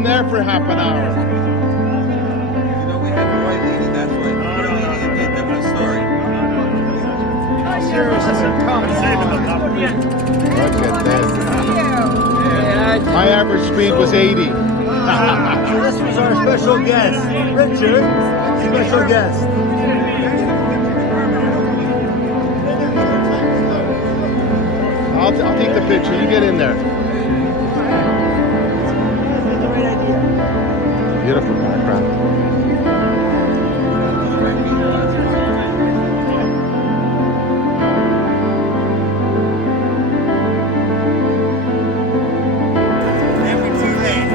in there for half an hour. You know, we had the white lady, that's why. The white lady would be a different story. How serious does it come? Look at this. My average speed was 80. So this was our special guest, Richard. Special guest. I'll take the picture. You get in there. Beautiful background.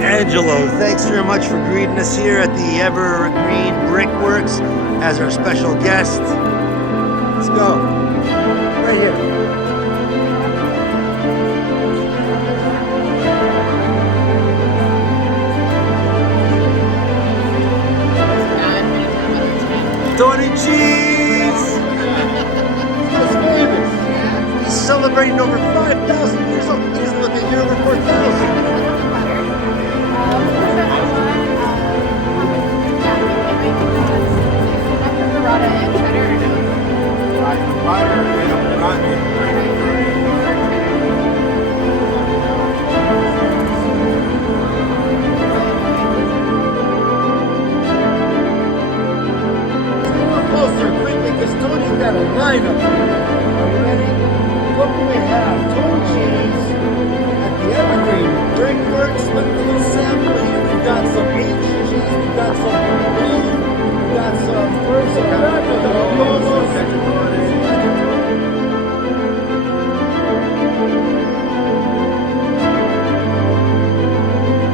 Angelo, thanks very much for greeting us here at the Evergreen Brickworks as our special guest. Let's go. Right here. Tony Cheese! He's celebrating over 5,000 years old. He's looking here over 4,000. Closer, quickly, because Tony's got a lineup. Are you ready? What do we have? Tony Cheese at the Evergreen Brickworks. Let me do a sample here. We've got some H cheese, we've got some blue, we've got some first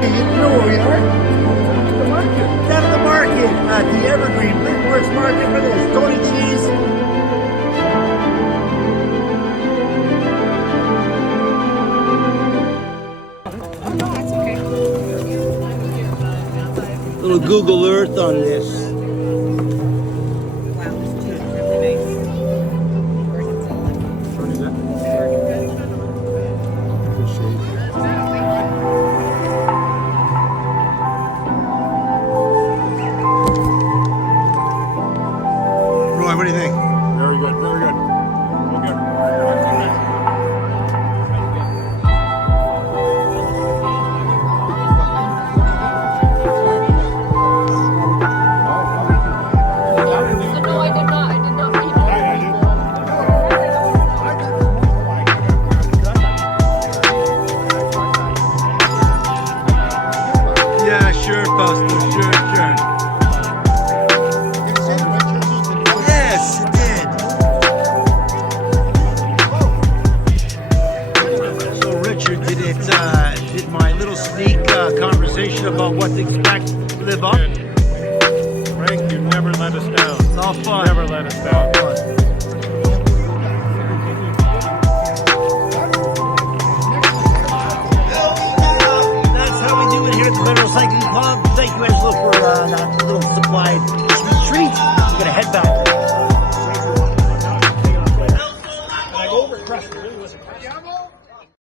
You know where we are? Down at the market at the Evergreen Brickworks Market for this Tony Cheese. Little Google Earth on this. Roy, what do you think? Very good, very good. Okay. Yeah, sure, Fausto, sure. Yes, it did. So Richard, did my little sneak conversation about what to expect live up? Frank, you never let us down. It's all fun. Never let us down. That's how we do it here at the Veneto Cycling Club. Thank you, Angelo, for that little